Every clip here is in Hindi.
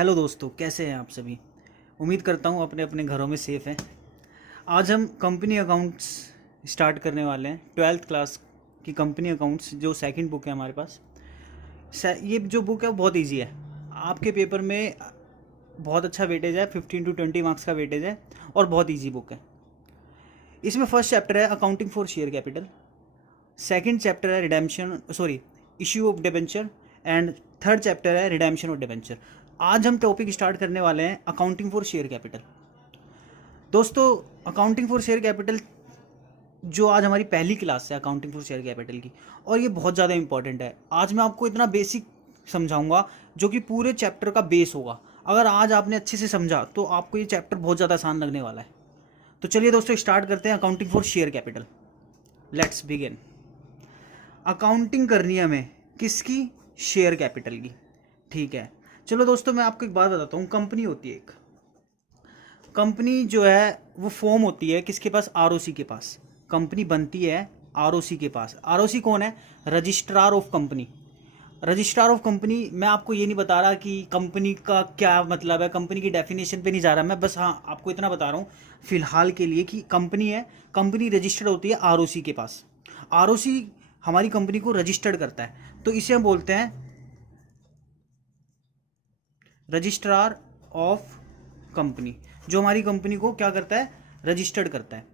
हेलो दोस्तों, कैसे हैं आप सभी। उम्मीद करता हूँ अपने अपने घरों में सेफ़ हैं। आज हम कंपनी अकाउंट्स स्टार्ट करने वाले हैं। 12th क्लास की कंपनी अकाउंट्स जो सेकंड बुक है हमारे पास। ये जो बुक है वो बहुत इजी है। आपके पेपर में बहुत अच्छा वेटेज है, 15 to 20 मार्क्स का वेटेज है और बहुत ईजी बुक है। इसमें फर्स्ट चैप्टर है accounting for share capital, second chapter है issue of debenture and third chapter है रिडेम्पशन ऑफ डिबेंचर। आज हम टॉपिक स्टार्ट करने वाले हैं अकाउंटिंग फॉर शेयर कैपिटल। दोस्तों, अकाउंटिंग फॉर शेयर कैपिटल जो आज हमारी पहली क्लास है अकाउंटिंग फॉर शेयर कैपिटल की, और ये बहुत ज़्यादा इंपॉर्टेंट है। आज मैं आपको इतना बेसिक समझाऊंगा जो कि पूरे चैप्टर का बेस होगा। अगर आज आपने अच्छे से समझा तो आपको ये चैप्टर बहुत ज़्यादा आसान लगने वाला है। तो चलिए दोस्तों, स्टार्ट करते हैं accounting for share capital. Let's begin. Accounting करनी है हमें किसकी? शेयर कैपिटल की। ठीक है, चलो दोस्तों, मैं आपको एक बात बताता हूँ। कंपनी होती है एक, कंपनी जो है वो फॉर्म होती है किसके पास? आरओसी के पास। कंपनी बनती है आरओसी के पास। आरओसी कौन है? Registrar of company. Registrar of company. मैं आपको ये नहीं बता रहा कि कंपनी का क्या मतलब है, कंपनी की डेफिनेशन पे नहीं जा रहा मैं, बस हाँ आपको इतना बता रहा हूँ फिलहाल के लिए कि कंपनी है, कंपनी रजिस्टर्ड होती है आरओसी के पास। आरओसी हमारी कंपनी को रजिस्टर्ड करता है, तो इसे हम बोलते हैं रजिस्ट्रार ऑफ कंपनी, जो हमारी कंपनी को क्या करता है? रजिस्टर्ड करता है।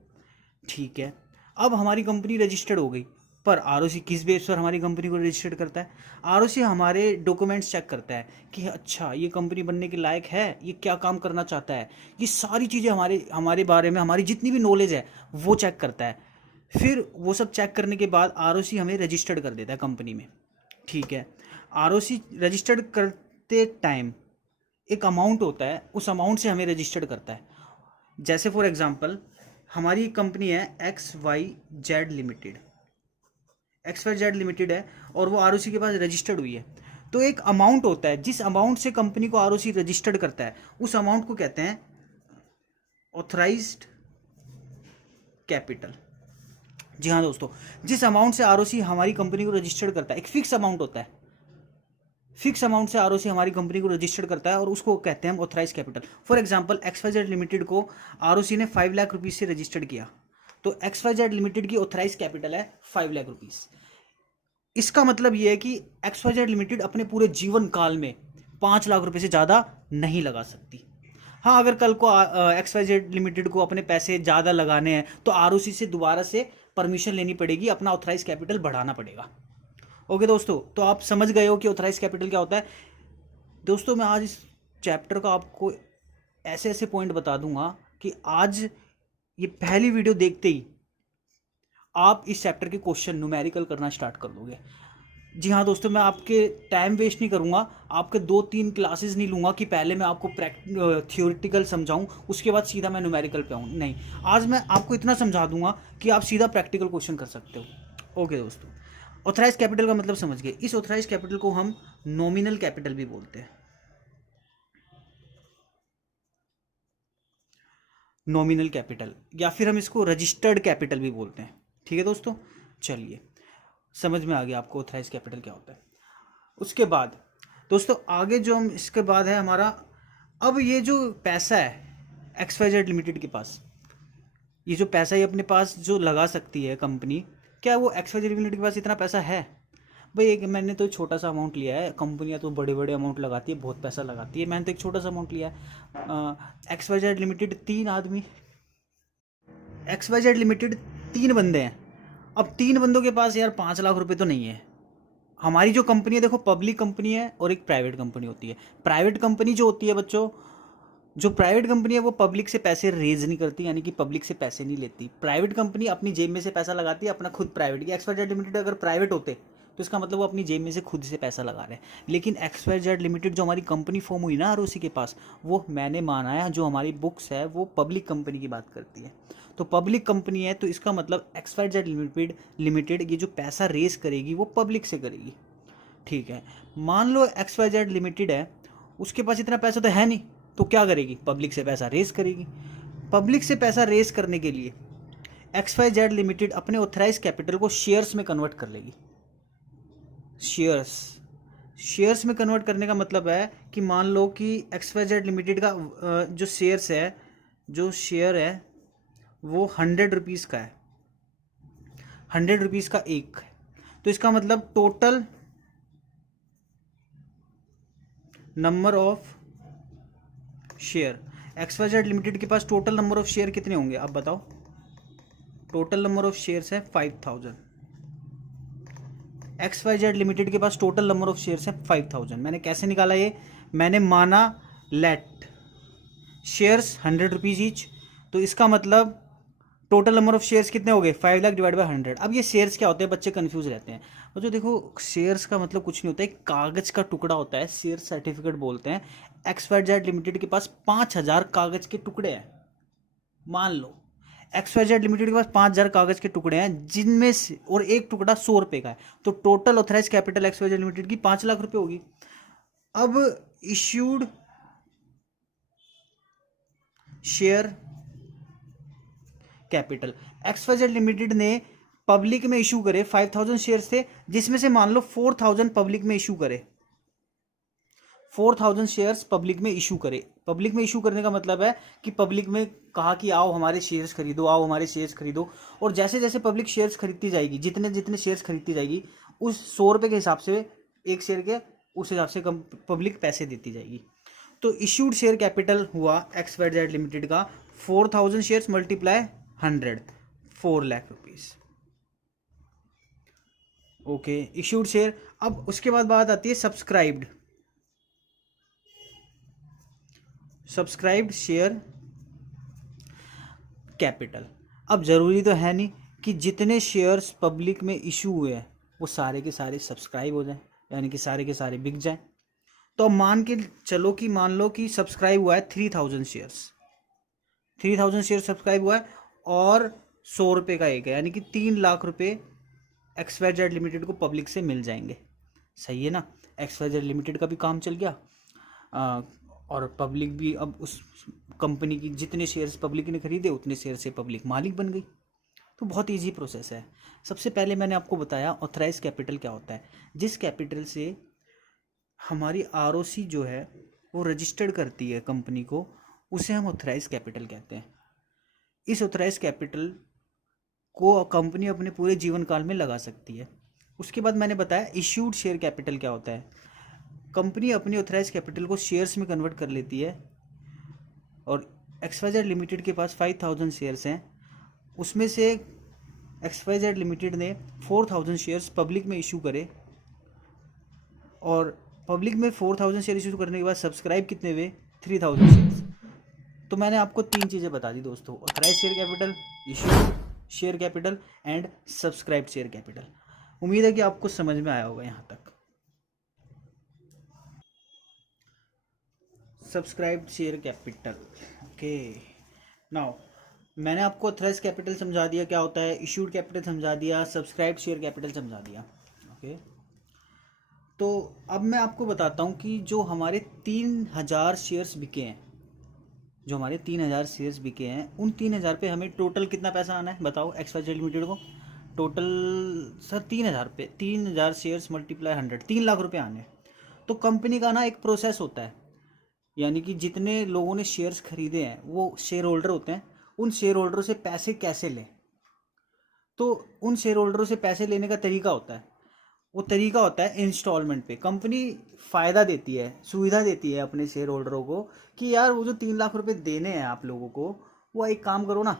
ठीक है, अब हमारी कंपनी रजिस्टर्ड हो गई, पर आरओसी किस बेस पर हमारी कंपनी को रजिस्टर्ड करता है? आरओसी हमारे डॉक्यूमेंट्स चेक करता है कि अच्छा ये कंपनी बनने के लायक है, ये क्या काम करना चाहता है, ये सारी चीज़ें हमारे हमारे बारे में, हमारी जितनी भी नॉलेज है वो चेक करता है। फिर वो सब चेक करने के बाद आरओसी हमें रजिस्टर्ड कर देता है कंपनी में। ठीक है, आरओसी रजिस्टर्ड करते टाइम एक अमाउंट होता है, उस अमाउंट से हमें रजिस्टर्ड करता है। जैसे फॉर एग्जांपल हमारी कंपनी है X Y Z limited, X Y Z limited है और वो आरओसी के पास रजिस्टर्ड हुई है। तो एक अमाउंट होता है, जिस अमाउंट से कंपनी को आरओसी रजिस्टर्ड करता है उस अमाउंट को कहते हैं ऑथराइज्ड कैपिटल। जी हाँ दोस्तों, जिस अमाउंट से आरओसी हमारी कंपनी को रजिस्टर्ड करता है, एक फिक्स अमाउंट होता है, फिक्स अमाउंट से आरओसी हमारी कंपनी को रजिस्टर्ड करता है और उसको कहते हैं हम authorise capital. For example XYZ limited को आरओसी ने 5 लाख रुपीज से रजिस्टर्ड किया, तो एक्सवाईजेड लिमिटेड की ऑथराइज कैपिटल है 5 लाख रुपीज। इसका मतलब यह है कि एक्सवाईजेड लिमिटेड अपने पूरे जीवन काल में 5 लाख रुपए से ज़्यादा नहीं लगा सकती। हाँ, अगर कल को एक्सवाईजेड लिमिटेड को अपने पैसे ज़्यादा लगाने हैं तो आरओसी से दोबारा से परमिशन लेनी पड़ेगी, अपना ऑथराइज कैपिटल बढ़ाना पड़ेगा। ओके दोस्तों, तो आप समझ गए हो कि ऑथराइज कैपिटल क्या होता है। दोस्तों, मैं आज इस चैप्टर का आपको ऐसे ऐसे पॉइंट बता दूंगा कि आज ये पहली वीडियो देखते ही आप इस चैप्टर के क्वेश्चन न्यूमेरिकल करना स्टार्ट कर दोगे। जी हाँ दोस्तों, मैं आपके टाइम वेस्ट नहीं करूँगा, आपके 2-3 क्लासेस नहीं लूँगा कि पहले मैं आपको थियोरिटिकल समझाऊँ उसके बाद सीधा मैं न्यूमेरिकल पे आऊँ। नहीं, आज मैं आपको इतना समझा दूंगा कि आप सीधा प्रैक्टिकल क्वेश्चन कर सकते हो। ओके दोस्तों, ऑथराइज कैपिटल का मतलब समझ गए। इस ऑथराइज कैपिटल को हम नॉमिनल कैपिटल भी बोलते हैं, नॉमिनल कैपिटल, या फिर हम इसको रजिस्टर्ड कैपिटल भी बोलते हैं। ठीक है दोस्तों, चलिए समझ में आ गया आपको ऑथराइज कैपिटल क्या होता है। उसके बाद दोस्तों आगे जो हम इसके बाद है हमारा, अब ये जो पैसा है एक्सवाईजेड लिमिटेड के पास, ये जो पैसा ये अपने पास जो लगा सकती है कंपनी, क्या वो एक्सवाईजेड लिमिटेड के पास इतना पैसा है? भाई एक मैंने तो छोटा सा अमाउंट लिया है, कंपनियां तो बड़े बड़े अमाउंट लगाती है, बहुत पैसा लगाती है, मैंने तो एक छोटा सा अमाउंट लिया है। एक्सवाईजेड लिमिटेड 3 आदमी, एक्सवाईजेड लिमिटेड 3 बंदे हैं। अब 3 बंदों के पास यार 5 लाख रुपए तो नहीं है। हमारी जो कंपनी है, देखो पब्लिक कंपनी है और एक प्राइवेट कंपनी होती है। प्राइवेट कंपनी जो होती है बच्चों, जो प्राइवेट कंपनी है वो पब्लिक से पैसे रेज नहीं करती, यानी कि पब्लिक से पैसे नहीं लेती। प्राइवेट कंपनी अपनी जेब में से पैसा लगाती है, अपना खुद प्राइवेट। एक्सवाईजेड लिमिटेड अगर प्राइवेट होते तो इसका मतलब वो अपनी जेब में से खुद से पैसा लगा रहे हैं। लेकिन एक्सवाईजेड लिमिटेड जो हमारी कंपनी फॉर्म हुई ना आरओसी के पास, वो मैंने माना है, जो हमारी बुक्स है वो पब्लिक कंपनी की बात करती है। तो पब्लिक कंपनी है तो इसका मतलब एक्सवाईजेड लिमिटेड ये जो पैसा रेज करेगी वो पब्लिक से करेगी। ठीक है, मान लो एक्सवाईजेड लिमिटेड है, उसके पास इतना पैसा तो है नहीं, तो क्या करेगी? पब्लिक से पैसा रेज करेगी। पब्लिक से पैसा रेज करने के लिए एक्सवाईजेड लिमिटेड अपने ऑथराइज कैपिटल को शेयर्स में कन्वर्ट कर लेगी। शेयर्स, शेयर्स में कन्वर्ट करने का मतलब है कि मान लो कि XYZ लिमिटेड का जो शेयर्स है, जो शेयर है वो 100 रुपीज़ का है, 100 रुपीज़ का एक है। तो इसका मतलब total number of share, XYZ limited के पास टोटल नंबर ऑफ शेयर कितने होंगे आप बताओ। टोटल नंबर ऑफ शेयर्स है 5000। XYZ लिमिटेड के पास टोटल नंबर ऑफ शेयर्स है 5000। मैंने कैसे निकाला ये, मैंने माना लेट शेयर्स 100 रुपीज़ ईच, तो इसका मतलब टोटल नंबर ऑफ शेयर्स कितने हो गए 5 लाख डिवाइड बाय 100। अब ये शेयर्स क्या होते हैं, बच्चे कंफ्यूज रहते हैं। और जो देखो शेयर्स का मतलब कुछ नहीं होता है, कागज का टुकड़ा होता है, शेयर सर्टिफिकेट बोलते हैं। XYZ लिमिटेड के पास 5000 कागज के टुकड़े हैं। मान लो XYZ लिमिटेड के पास 5000 कागज के टुकड़े हैं, जिनमें से और एक टुकड़ा 100 रुपए का है, तो total authorise capital XYZ limited की 5 लाख रुपए होगी। अब issued share capital, XYZ limited ने पब्लिक में इशू करे 5000 शेयर्स थे, जिसमें से मान लो 4000 पब्लिक में इशू करे, 4000 शेयर्स पब्लिक में इशू करे। पब्लिक में इशू करने का मतलब है कि पब्लिक में कहा कि आओ हमारे शेयर्स खरीदो, आओ हमारे शेयर्स खरीदो, और जैसे जैसे पब्लिक शेयर्स खरीदती जाएगी, जितने जितने शेयर्स खरीदती जाएगी, उस 100 रुपये के हिसाब से एक शेयर के, उस हिसाब से पब्लिक पैसे देती जाएगी। तो इश्यूड शेयर कैपिटल हुआ XYZ लिमिटेड का 4000 shares multiply 100, 4 lakh rupees. Okay, issued share. अब उसके बाद बात आती है सब्सक्राइब्ड शेयर कैपिटल। अब ज़रूरी तो है नहीं कि जितने शेयर्स पब्लिक में इशू हुए हैं वो सारे के सारे सब्सक्राइब हो जाएं, यानी कि सारे के सारे बिक जाएं। तो अब मान के चलो कि मान लो कि सब्सक्राइब हुआ है 3000 शेयर्स, 3000 शेयर सब्सक्राइब हुआ है और 100 रुपये का एक है, यानी कि 3 लाख रुपये XYZ लिमिटेड को पब्लिक से मिल जाएंगे। सही है ना, XYZ लिमिटेड का भी काम चल गया, और पब्लिक भी अब उस कंपनी की जितने शेयर्स पब्लिक ने खरीदे उतने शेयर से पब्लिक मालिक बन गई। तो बहुत इजी प्रोसेस है। सबसे पहले मैंने आपको बताया ऑथराइज कैपिटल क्या होता है, जिस कैपिटल से हमारी ROC जो है वो रजिस्टर्ड करती है कंपनी को, उसे हम ऑथराइज कैपिटल कहते हैं। इस ऑथराइज कैपिटल को कंपनी अपने पूरे जीवन काल में लगा सकती है। उसके बाद मैंने बताया इश्यूड शेयर कैपिटल क्या होता है। कंपनी अपनी ऑथराइज कैपिटल को शेयर्स में कन्वर्ट कर लेती है, और XYZ लिमिटेड के पास 5000 शेयर्स हैं, उसमें से XYZ लिमिटेड ने 4000 शेयर्स पब्लिक में इशू करे, और पब्लिक में 4000 शेयर इशू करने के बाद सब्सक्राइब कितने हुए 3000 शेयर्स। तो मैंने आपको 3 चीज़ें बता दी दोस्तों, authorise share capital, issue share capital and subscribed share capital. उम्मीद है कि आपको समझ में आया होगा यहाँ तक। Subscribed share capital, okay. Now मैंने आपको ऑथराइज कैपिटल समझा दिया क्या होता है, इशूड कैपिटल समझा दिया, सब्सक्राइब्ड शेयर कैपिटल समझा दिया, ओके। तो अब मैं आपको बताता हूँ कि जो हमारे 3000 शेयर्स बिके हैं, जो हमारे 3000 शेयर्स बिके हैं, उन 3000 पे हमें टोटल कितना पैसा आना है बताओ XYZ लिमिटेड को। टोटल सर 3000 पे 3000 शेयर्स मल्टीप्लाई 100, 3 लाख रुपए आने हैं। तो कंपनी का ना एक प्रोसेस होता है, यानी कि जितने लोगों ने शेयर्स खरीदे हैं वो शेयर होल्डर होते हैं, उन शेयर होल्डरों से पैसे कैसे लें। तो उन शेयर होल्डरों से पैसे लेने का तरीका होता है, वो तरीका होता है इंस्टॉलमेंट पे। कंपनी फ़ायदा देती है, सुविधा देती है अपने शेयर होल्डरों को कि यार वो जो 3 लाख रुपए देने हैं आप लोगों को, वो एक काम करो ना,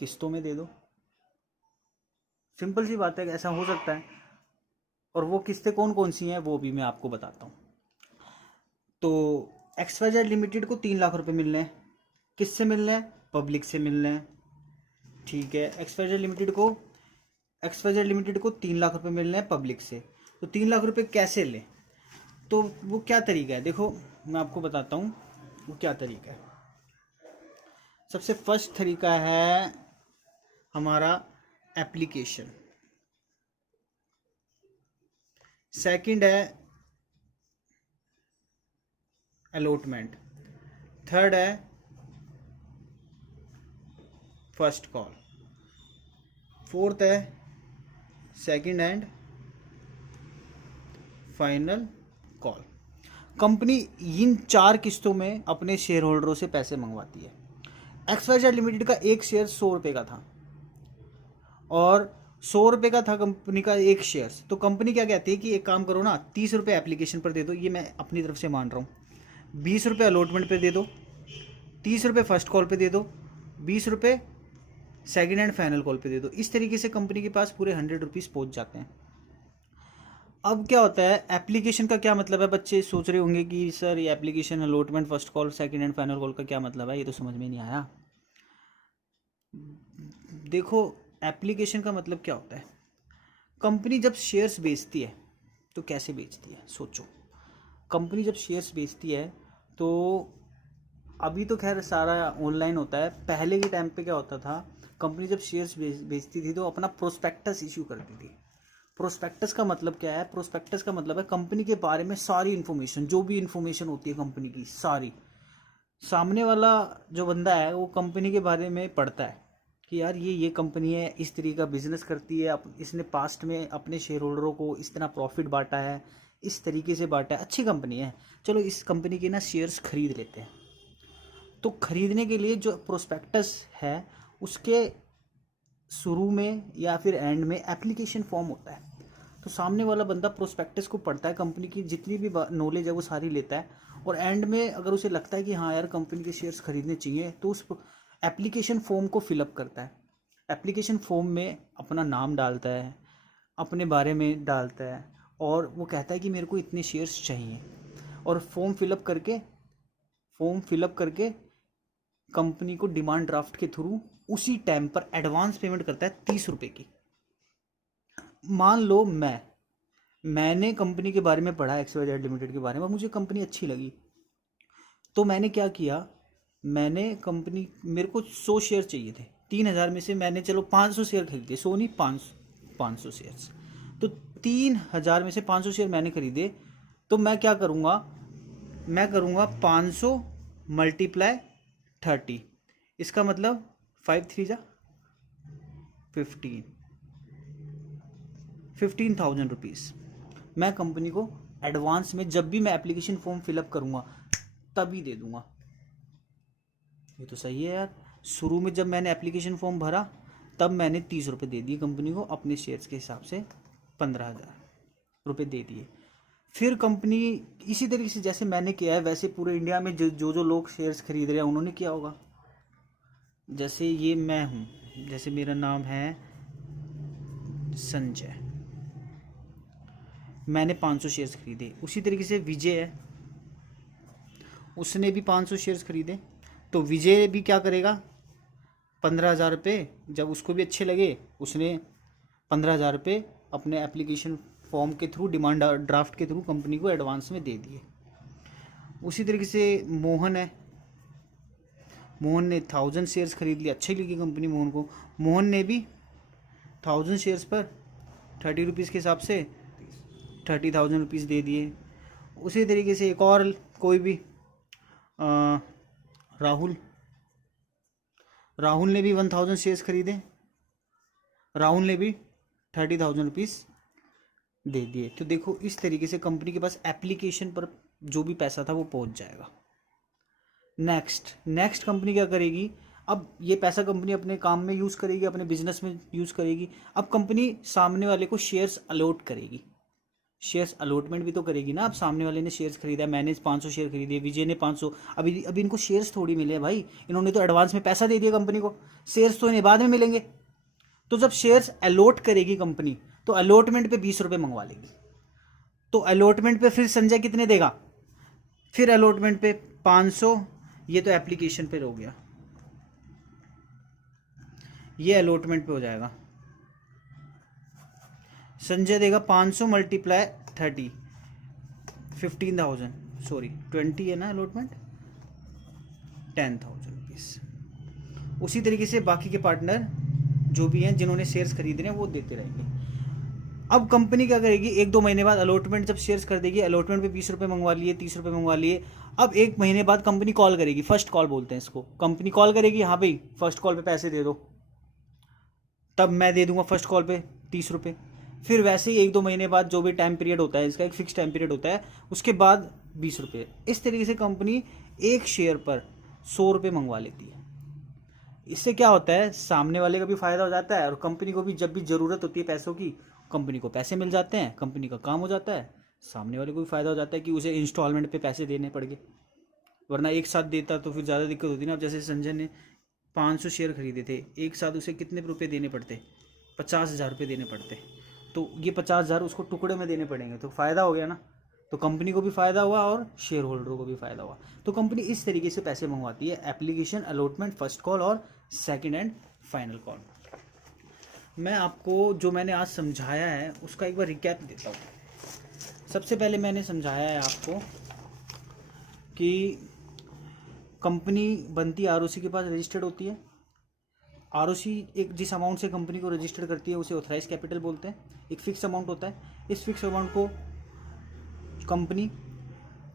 किस्तों में दे दो। सिंपल सी बात है, ऐसा हो सकता है। और वो किस्तें कौन कौन सी हैं वो भी मैं आपको बताता हूँ। तो XYZ लिमिटेड को 3 लाख रुपए मिलने हैं, किससे मिलने हैं, पब्लिक से मिलने हैं, ठीक है। XYZ लिमिटेड को 3 लाख रुपए मिलने हैं पब्लिक से। तो 3 लाख रुपए कैसे लें, तो वो क्या तरीका है, देखो मैं आपको बताता हूँ वो क्या तरीका है। सबसे फर्स्ट तरीका है हमारा एप्लीकेशन, सेकंड है अलॉटमेंट, थर्ड है फर्स्ट कॉल, फोर्थ है second hand, final call. Company इन 4 किस्तों में अपने शेयर होल्डरों से पैसे मंगवाती है। XYZ लिमिटेड का एक शेयर 100 रुपये का था और 100 रुपये का था कंपनी का एक शेयर। तो कंपनी क्या कहती है कि एक काम करो ना, 30 रुपये एप्लीकेशन पर दे दो, ये मैं अपनी तरफ से मान रहा हूँ। 20 रुपये अलॉटमेंट पे दे दो, 30 रुपये फर्स्ट कॉल पे दे दो, 20 रुपये सेकेंड एंड फाइनल कॉल पे दे दो। इस तरीके से कंपनी के पास पूरे 100 रुपीज़ पहुँच जाते हैं। अब क्या होता है, एप्लीकेशन का क्या मतलब है? बच्चे सोच रहे होंगे कि सर ये application, allotment, first call, second and final call का क्या मतलब है, ये तो समझ में नहीं आया। देखो, एप्लीकेशन का मतलब क्या होता है, कंपनी जब शेयर्स बेचती है तो कैसे बेचती है, सोचो। कंपनी जब शेयर्स बेचती है तो अभी तो खैर सारा ऑनलाइन होता है, पहले के टाइम पे क्या होता था, कंपनी जब शेयर्स बेचती थी तो अपना प्रोस्पेक्टस इशू करती थी। प्रोस्पेक्टस का मतलब क्या है? प्रोस्पेक्टस का मतलब है कंपनी के बारे में सारी इन्फॉर्मेशन, जो भी इन्फॉर्मेशन होती है कंपनी की सारी, सामने वाला जो बंदा है वो कंपनी के बारे में पढ़ता है कि यार ये कंपनी है, इस तरीके का बिजनेस करती है, इसने पास्ट में अपने शेयर होल्डरों को इस तरह प्रॉफिट बांटा है, इस तरीके से बांटा है, अच्छी कंपनी है, चलो इस कंपनी के ना शेयर्स खरीद लेते हैं। तो खरीदने के लिए जो प्रोस्पेक्टस है उसके शुरू में या फिर एंड में एप्लीकेशन फॉर्म होता है। तो सामने वाला बंदा प्रोस्पेक्टस को पढ़ता है, कंपनी की जितनी भी नॉलेज है वो सारी लेता है, और एंड में अगर उसे लगता है कि हाँ यार कंपनी के शेयर्स खरीदने चाहिए तो उस एप्लीकेशन फॉर्म को फिलअप करता है। एप्लीकेशन फॉर्म में अपना नाम डालता है, अपने बारे में डालता है, और वो कहता है कि मेरे को इतने शेयर्स चाहिए, और फॉर्म फिलअप करके कंपनी को डिमांड ड्राफ्ट के थ्रू उसी टाइम पर एडवांस पेमेंट करता है 30 रुपये की। मान लो मैंने कंपनी के बारे में पढ़ा, XYZ लिमिटेड के बारे में, मुझे कंपनी अच्छी लगी, तो मैंने क्या किया, मेरे को 100 शेयर चाहिए थे, 3000 में से मैंने चलो 500 शेयर खरीदे, 100 नहीं 500 शेयर्स, तो 3000 में से 500 शेयर मैंने खरीदे। तो मैं क्या करूँगा, 500 × 30, इसका मतलब 5 3 जा 15,000 रुपीज़ मैं कंपनी को एडवांस में, जब भी मैं एप्लीकेशन फॉर्म फिलअप करूँगा तभी दे दूँगा। ये तो सही है यार। शुरू में जब मैंने एप्लीकेशन फॉर्म भरा तब मैंने 30 रुपये दे दिए कंपनी को, अपने शेयर्स के हिसाब से 15,000 रुपये दे दिए। फिर कंपनी इसी तरीके से जैसे मैंने किया है वैसे पूरे इंडिया में जो लोग शेयर्स खरीद रहे हैं उन्होंने किया होगा। जैसे ये मैं हूँ, जैसे मेरा नाम है संजय, मैंने 500 शेयर्स खरीदे। उसी तरीके से विजय है, उसने भी 500 शेयर्स खरीदे, तो विजय भी क्या करेगा, 15,000 रुपये, जब उसको भी अच्छे लगे उसने 15,000 रुपये अपने एप्लीकेशन फॉर्म के थ्रू, डिमांड ड्राफ्ट के थ्रू कंपनी को एडवांस में दे दिए। उसी तरीके से मोहन है, मोहन ने 1000 शेयर्स खरीद लिए, अच्छी लगी कंपनी मोहन को, मोहन ने भी 1000 शेयर्स पर 30 रुपीज़ के हिसाब से 30,000 रुपीज़ दे दिए। उसी तरीके से एक और कोई भी राहुल ने भी 1000 शेयर्स खरीदे, राहुल ने भी 30,000 रुपीज़ दे दिए। तो देखो इस तरीके से कंपनी के पास एप्लीकेशन पर जो भी पैसा था वो पहुंच जाएगा। नेक्स्ट कंपनी क्या करेगी, अब ये पैसा कंपनी अपने काम में यूज़ करेगी, अपने बिजनेस में यूज़ करेगी। अब कंपनी सामने वाले को शेयर्स अलॉट करेगी, शेयर्स अलॉटमेंट भी तो करेगी ना। अब सामने वाले ने शेयर्स खरीदा, मैंने 500 शेयर खरीदे, विजय ने 500, अभी इनको शेयर्स थोड़ी मिले भाई, इन्होंने तो एडवांस में पैसा दे दिया कंपनी को, शेयर्स तो इन्हें बाद में मिलेंगे। तो जब शेयर्स अलॉट करेगी कंपनी तो अलॉटमेंट पे 20 रुपये मंगवा लेगी, तो अलॉटमेंट पे फिर संजय कितने देगा, फिर अलॉटमेंट पे 500, ये तो एप्लीकेशन पे हो गया, ये अलॉटमेंट पे हो जाएगा। संजय देगा 500 × 30, 15,000, सॉरी 20 है ना अलॉटमेंट, 10,000 रुपीज़। उसी तरीके से बाकी के पार्टनर जो भी हैं जिन्होंने शेयर्स खरीदने हैं वो देते रहेंगे। अब कंपनी क्या करेगी, 1-2 महीने बाद अलॉटमेंट जब शेयर्स कर देगी, अलॉटमेंट पे 20 रुपये मंगवा लिए, 30 रुपये मंगवा लिए। अब 1 महीने बाद कंपनी कॉल करेगी, फर्स्ट कॉल बोलते हैं इसको, कंपनी कॉल करेगी, हाँ भाई फर्स्ट कॉल पे पैसे दे दो, तब मैं दे दूंगा फर्स्ट कॉल पे 30 रुपये। फिर वैसे ही 1-2 महीने बाद जो भी टाइम पीरियड होता है, इसका एक फिक्स टाइम पीरियड होता है, उसके बाद 20 रुपये। इस तरीके से कंपनी एक शेयर पर 100 रुपये मंगवा लेती है। इससे क्या होता है, सामने वाले का भी फ़ायदा हो जाता है और कंपनी को भी जब भी ज़रूरत होती है पैसों की, कंपनी को पैसे मिल जाते हैं, कंपनी का काम हो जाता है, सामने वाले को भी फ़ायदा हो जाता है कि उसे इंस्टॉलमेंट पे पैसे देने पड़ गए, वरना एक साथ देता तो फिर ज़्यादा दिक्कत होती ना। अब जैसे संजय ने 500 शेयर खरीदे थे, एक साथ उसे कितने रुपये देने पड़ते, 50,000 रुपये देने पड़ते, तो ये 50,000 उसको टुकड़े में देने पड़ेंगे, तो फ़ायदा हो गया ना। तो कंपनी को भी फ़ायदा हुआ और शेयर होल्डरों को भी फ़ायदा हुआ। तो कंपनी इस तरीके से पैसे मंगवाती है, एप्लीकेशन, अलॉटमेंट, फर्स्ट कॉल और सेकंड एंड फाइनल कॉल। मैं आपको जो मैंने आज समझाया है उसका एक बार रिकैप देता हूँ। सबसे पहले मैंने समझाया है आपको कि कंपनी बनती है आरओसी के पास रजिस्टर्ड होती है। आरओसी एक जिस अमाउंट से कंपनी को रजिस्टर करती है उसे ऑथराइज कैपिटल बोलते हैं। एक फिक्स अमाउंट होता है, इस फिक्स अमाउंट को कंपनी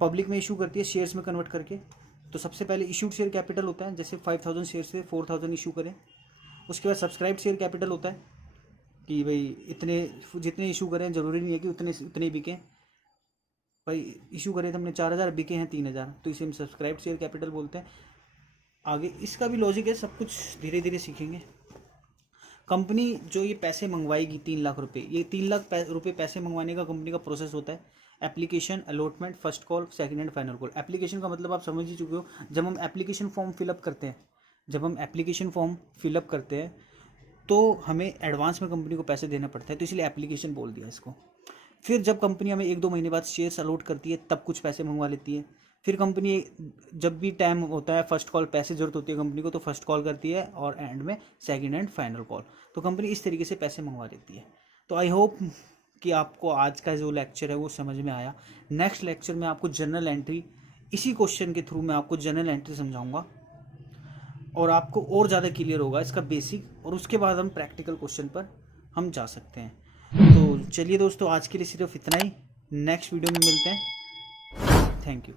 पब्लिक में इशू करती है शेयर्स में कन्वर्ट करके। तो सबसे पहले इशूड शेयर कैपिटल होता है, जैसे 5,000 शेयर से 4,000 इशू करें। उसके बाद सब्सक्राइब्ड शेयर कैपिटल होता है कि भाई इतने जितने इशू करें, ज़रूरी नहीं है कि उतने बिकें, भाई इशू करे तो हमने 4,000, बिके हैं 3,000, तो इसे हम सब्सक्राइब शेयर कैपिटल बोलते हैं। आगे इसका भी लॉजिक है, सब कुछ धीरे धीरे सीखेंगे। कंपनी जो ये पैसे मंगवाएगी 3 लाख रुपए, ये 3 लाख रुपए पैसे मंगवाने का कंपनी का प्रोसेस होता है application, allotment, first call, second and final call. Application का मतलब आप समझ ही चुके हो, जब हम एप्लीकेशन फॉर्म फिलअप करते हैं तो हमें एडवांस में कंपनी को पैसे देना पड़ता है, तो इसलिए एप्लीकेशन बोल दिया इसको। फिर जब कंपनी हमें 1-2 महीने बाद शेयर्स अलॉट करती है तब कुछ पैसे मंगवा लेती है। फिर कंपनी जब भी टाइम होता है फर्स्ट कॉल, पैसे जरूरत होती है कंपनी को, तो फर्स्ट कॉल करती है और एंड में सेकंड एंड फाइनल कॉल। तो कंपनी इस तरीके से पैसे मंगवा देती है। तो आई होप कि आपको आज का जो लेक्चर है वो समझ में आया। नेक्स्ट लेक्चर में आपको जर्नल एंट्री, इसी क्वेश्चन के थ्रू मैं आपको जर्नल एंट्री समझाऊंगा और आपको और ज़्यादा क्लियर होगा इसका बेसिक, और उसके बाद हम प्रैक्टिकल क्वेश्चन पर हम जा सकते हैं। तो चलिए दोस्तों, आज के लिए सिर्फ इतना ही। नेक्स्ट वीडियो में मिलते हैं। Thank you.